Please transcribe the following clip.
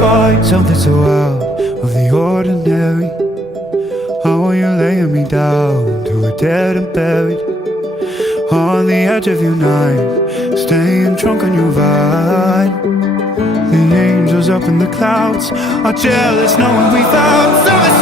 find something so out of the ordinary? How are you laying me down to a dead and buried? On the edge of your knife, staying drunk on your vine. The angels up in the clouds are jealous knowing we found something